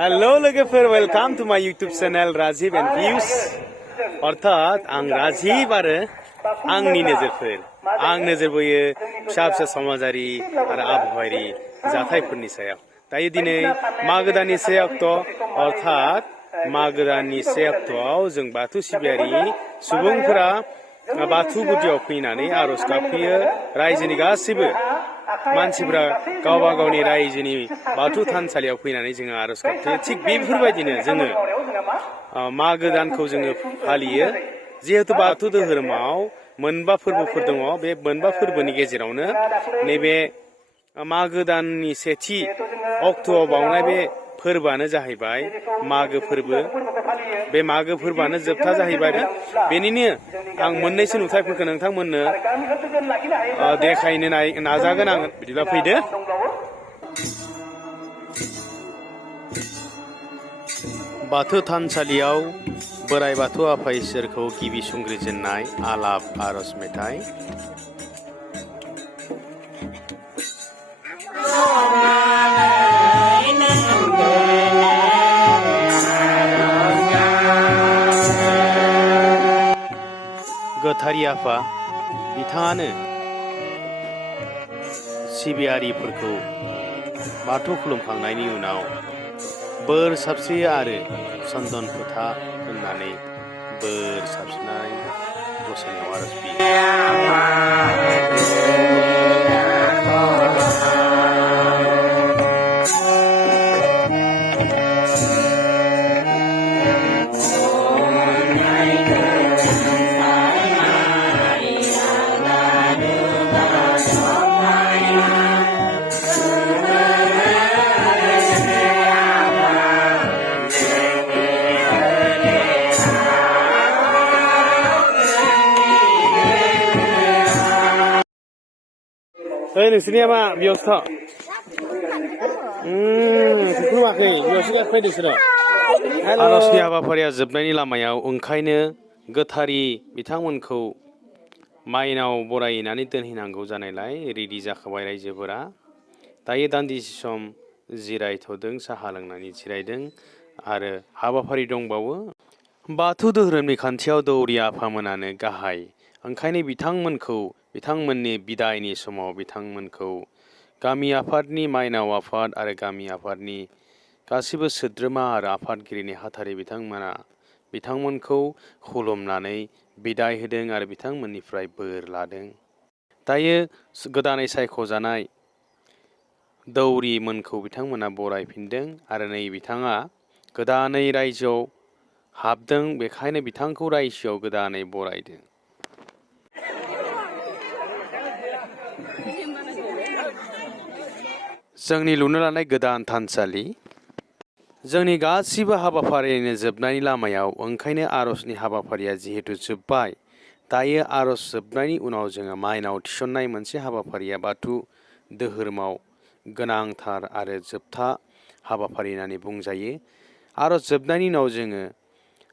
hello लोगोफोर welcome to my YouTube channel Rajiv and views अर्थात आं राजीव आरो आंनि नोजोरफोर आं नोजोर बोयो फिसा फिसा समाजारि आरो आबहावायारि जाथायफोरनि सायाव दायो दिनै मागो दाननि 1 अक्ट' अर्थात मागो दाननि 1 अक्ट'आव जों बाथौ सिबियारि सुबुंफोरा बाथौ गुदियाव फैनानै आर'ज गाबफैयो रायजोनि गासैबो मानसिफोरा गावबा गावनि रायजोनि बाथौ थानसालियाव फैनानै जोङो आर'ज गाबफैयो थिग बेफोरबायदिनो जोङो मागो दानखौ जोङो फालियो जिहेतु बाथौ धोरोमाव मोनबा फोरबोफोर दङ बे मोनबा फोरबोनि गेजेरावनो नैबे मागो दाननि 1 अक्ट'आव बावनाय बे फोरबोआनो जाहैबाय मागो फोरबो बे मागो फोरबोआनो जोबथा जाहैबाय बेनिनो आं मोननैसो नुथायफोरखौ नोंथांमोननो देखायनो नाजागोन आं बिदिबा फैदो बाथौ थानसालियाव बोराइ बाथौ आफा इसोरखौ गिबि संग्रिजेननाय आलाप आरज मेथाइ गोथारि आफा बिथाङानो सिबियारिफोरखौ बाथौ खुलुमखांनायनि उनाव बोर साबस्रियो आरो चन्दन फोथा होननानै बोर साबस्रिनाय गसाइनियाव आरज नोंसोरनिया मा बेयावसो खुलुमाखै बेयावसो फैदों बिसोरो आरजनि हाबाफारिया जोबनायनि लामायाव ओंखायनो गोथारि बिथांमोनखौ माइनाव बरायनानै दोनहैनांगौ जानायलाय रेडि जाखाबाय रायजोफोरा दायो दान्दिसे सम जिरायथ'दों साहा लोंनानै जिरायदों आरो हाबाफारि दंबावो बाथौ धोरोमनि खान्थियाव दौरि आफामोनानो गाहाय ओंखायनो बिथांमोननि बिदायनि समाव बिथांमोनखौ गामि आफादनि माइनाव आफाद आरो गामि आफादनि गासिबो सोद्रोमा आरो आफादगिरि नेहाथारि बिथांमोनखौ खुलुमनानै बिदाय होदों आरो बिथांमोननिफ्राय बोर लादों दायो गोदानै सायख'जानाय दौरिमोनखौ बिथांमोना बरायफिनदों आरो नै बिथाङा गोदानै रायजोआव हाबदों बेखायनो बिथांखौ रायजोआव गोदानै बरायदों जोंनि लुनो लानाय गोदान थानसालि जोंनि गासिबो हाबाफारिनि जोबनायनि लामायाव ओंखायनो आरजनि हाबाफारिया जिहेतु जोब्बाय दायो आरज जोबनायनि उनाव जोङो माइनाव थिसननाय मोनसे हाबाफारिया बाथौ धोरोमाव गोनांथार आरो जोबथा हाबाफारि होननानै बुंजायो आरज जोबनायनि उनाव जोङो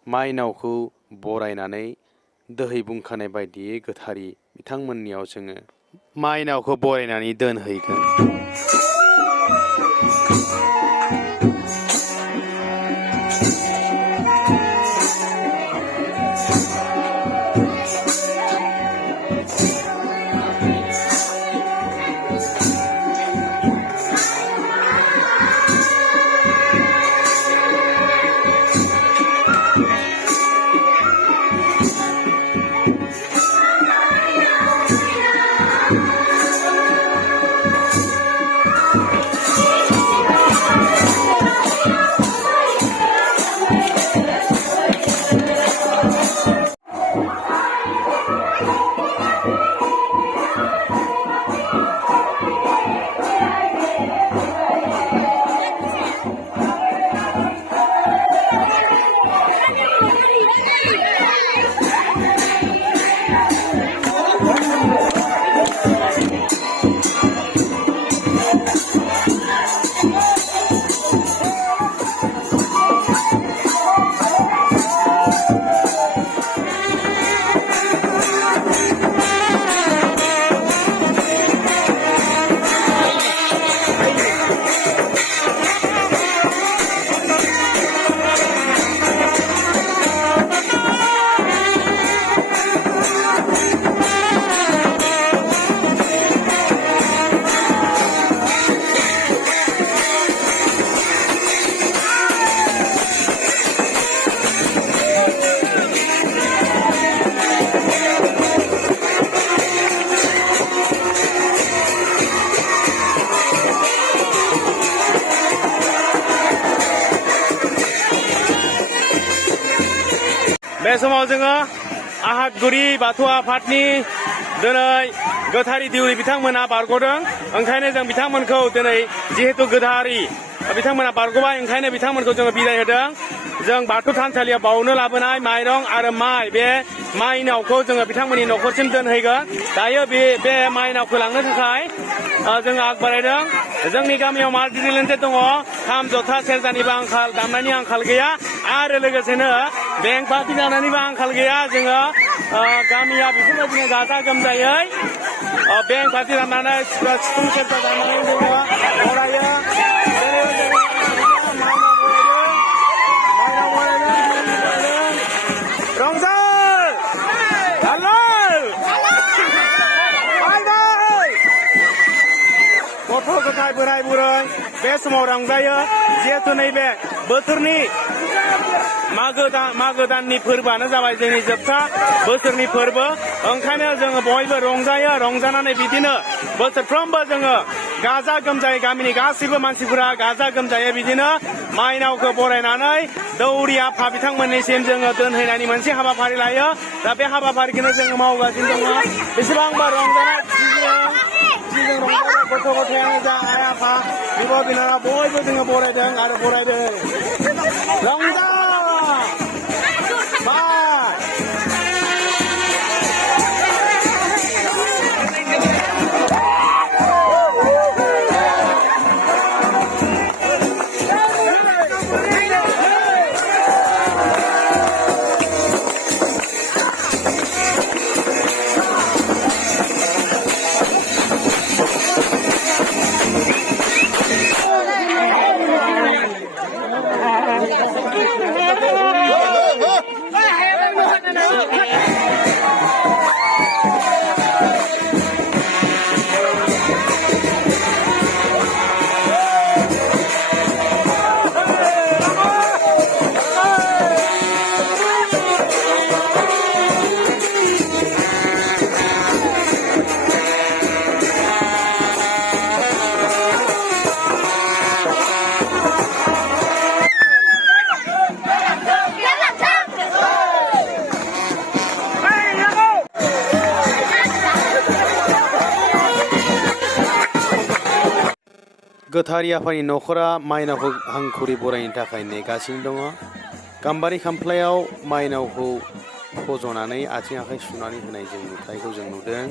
माइनावखौ बरायनानै दोहै बुंखानाय बायदियै गोथारि बिथांमोननियाव जोङो माइनावखौ बरायनानै दोनहैगोन बे समाव जोङो आहादगुरि बाथौ आफादनि दिनै गोथारि दिउरि बिथांमोना बारग'दों ओंखायनो जों बिथांमोनखौ दिनै जिहेतु गोथारि बिथांमोना बारग'बाय ओंखायनो बिथांमोनखौ जोङो बिदाय होदों जों बाथौ थानसालियाव बावनो लाबोनाय माइरं आरो माइ बे माइनावखौ जोङो बिथांमोननि न'खरसिम दोनहैगोन दायो बे माइनावखौ लांनो थाखाय जोङो आग बारायदों जोंनि गामियाव माल्टि टेलेन्टेड दङ खाम जथा सेरजानिबो आंखाल दामनायनि आंखाल गैया आरो लोगोसेनो बेंक पार्टि दानायनिबो आंखाल गैया जोङो गामिया बेफोरबायदिनो गाजा गोमजायै बेंक पार्टि दामनानै सिफुं सेरजा दामनानै जोङो बरायो गथ' गथाय बोराय बुरै बे समाव रंजायो जिहेतु नैबे बोथोरनि मागो दाननि फोरबोआनो जाबाय जोंनि जोबथा बोसोरनि फोरबो ओंखायनो जोङो बयबो रंजायो रंजानानै बिदिनो बोसोरफ्रोमबो जोङो गाजा गोमजायै गामिनि गासैबो मानसिफोरा गाजा गोमजायै बिदिनो माइनावखौ बरायनानै दौरि आफा बिथांमोननिसिम जोङो दोनहैनायनि मोनसे हाबाफारि लायो दा बे हाबाफारिखौनो जोङो मावगासिनो दङ बेसेबांबा रंजानाय गथ' गथायानो जा आइ आफा बिब' बिनानाव बयबो जोङो बरायदों आरो बरायदों रंजा गोथारि आफानि न'खरा माइनावखौ हांखुरि बरायनो थाखाय नेगासिनो दङ गाम्बारि खामफ्लायाव माइनावखौ फज'नानै आथिं आखाइ सुनानै होनाय जों नुथायखौ जों नुदों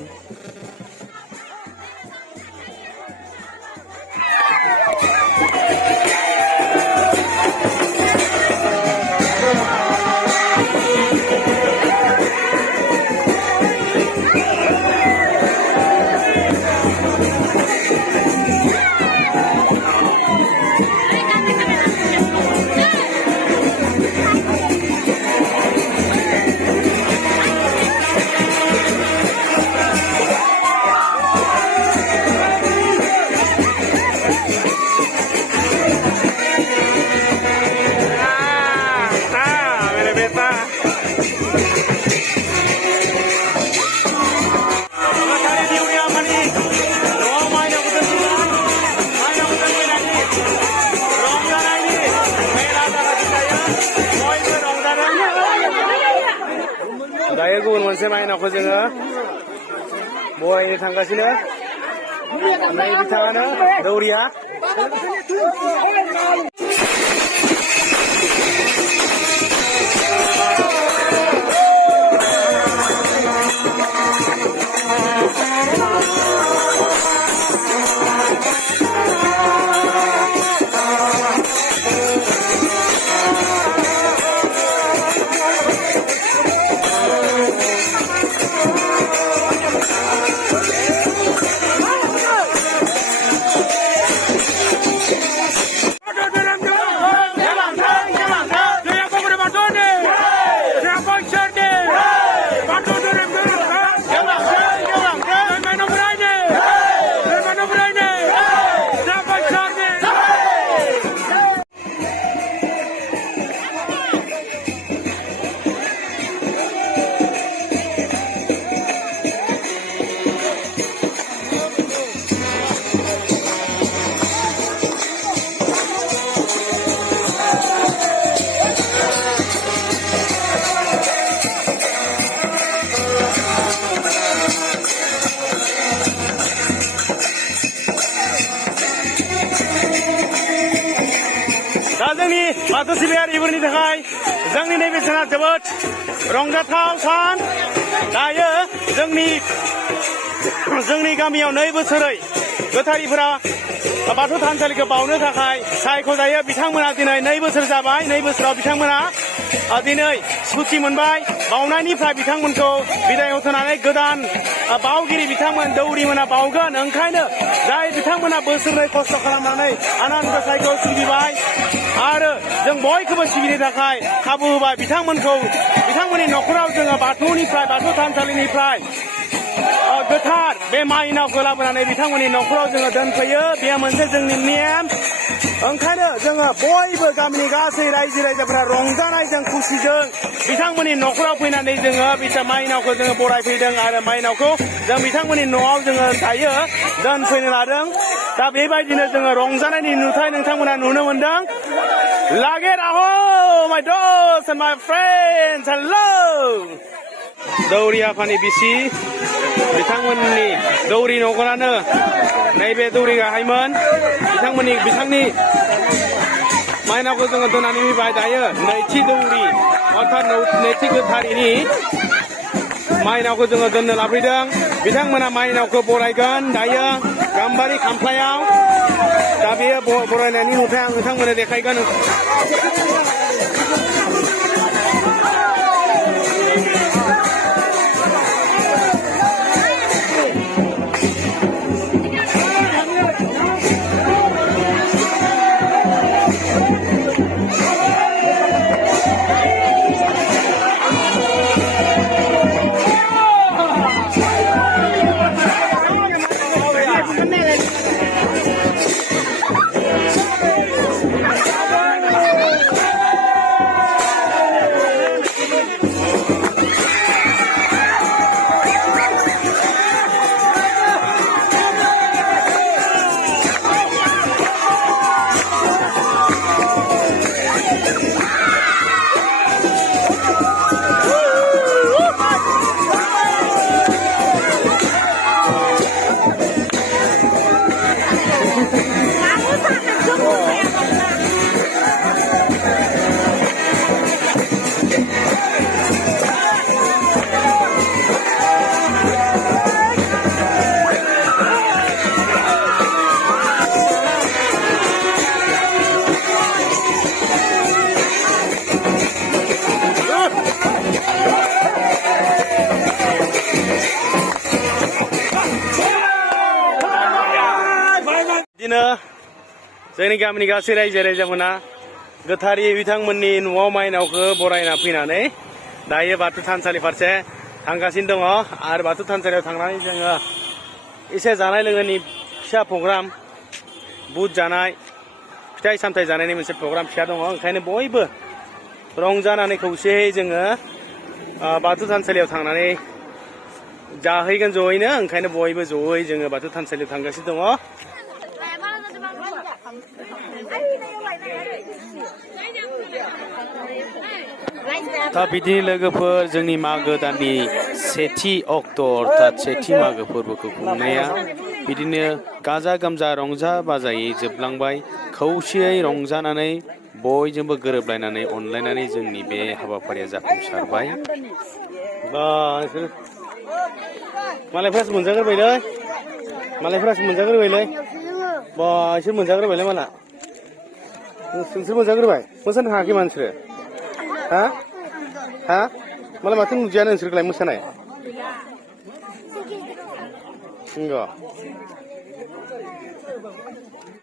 दायो गुबुन मोनसे माइनावखौ जोङो बरायनो थांगासिनो नै बिथाङानो दौरिया जोंनि बाथौ सिबियारिफोरनि थाखाय जोंनि नैबे साना जोबोद रंजाथाव सान दायो जोंनि गामियाव 2 बोसोरै गोथारिफोरा बाथौ थानसालिखौ बावनो थाखाय सायख'जायो बिथांमोना दिनै 2 बोसोर जाबाय 2 बोसोराव बिथांमोना दिनै सुथि मोनबाय बावनायनिफ्राय बिथांमोनखौ बिदाय होथ'नानै गोदान बावगिरि बिथांमोन दौरिमोना बावगोन ओंखायनो जाय बिथांमोना बोसोरनै खस्थ' खालामनानै आनान गसाइखौ सिबिबाय आरो जों बयखौबो सिबिनो थाखाय खाबु होबाय बिथांमोननि न'खराव जोङो बाथौनिफ्राय बाथौ थानसालिनिफ्राय गोथार बे माइनावखौ लाबोनानै बिथांमोननि न'खराव जोङो दोनफैयो बेयो मोनसे जोंनि नेम ओंखायनो जोङो बयबो गामिनि गासै रायजो राजाफोरा रंजानायजों खुसिजों बिथांमोननि न'खराव फैनानै जोङो बिथा माइनावखौ जोङो बरायफैदों आरो माइनावखौ जों बिथांमोननि न'आव जोङो दायो दोनफैनो लादों दा बेबायदिनो जोङो रंजानायनि नुथाय नोंथांमोना नुनो मोनदों लागे राहो माय दोस्त एन्ड माय फ्रेन्डस हेलौ दौरि आफानि बिसि बिथांमोननि दौरि न'खरानो नैबे दौरि गाहायमोन बिथांनि माइनावखौ जोङो दोननानै फैबाय दायो नैथि दौरि अर्थात नैथि गोथारिनि माइनावखौ जोङो दोननो लाफैदों बिथांमोना माइनावखौ बरायगोन दायो गाम्बारि खामफ्लायाव दा बेयो बरायनायनि नुथाय आं नोंथांमोननो देखायगोन जोंनि गामिनि गासै रायजो राजाफोरा गोथारि बिथांमोननि न'आव माइनावखौ बरायना फैनानै दायो बाथौ थानसालि फारसे थांगासिनो दङ आरो बाथौ थानसालियाव थांनानै जोङो एसे जानाय लोंनायनि फिसा प्रग्राम बुट जानाय फिथाइ सामथाइ जानायनि मोनसे प्रग्राम फिसा दङ ओंखायनो बयबो रंजानानै खौसेयै जोङो बाथौ थानसालियाव थांनानै जाहैगोन जयैनो ओंखायनो बयबो जयै जोङो बाथौ थानसालियाव थांगासिनो दङ दा बिदिनो लोगोफोर जोंनि मागो दाननि 1 अक्ट' अर्थात 1 मागो फोरबोखौ खुंनाया बिदिनो गाजा गोमजा रंजा बाजायै जोबलांबाय खौसेयै रंजानानै बयजोंबो गोरोबलायनानै अनलायनानै जोंनि बे हाबाफारिया जाफुंसारबाय मालायफ्रासो मोनजाग्रोबायलै बा इसोर मोनजाग्रोबायलै माला नोंसोर मोनजाग्रोबाय मोसानो हायाखै मानसिफोर हा मालाय माथो नुजाया नोंसोरखौलाय मोसानाय नंगौ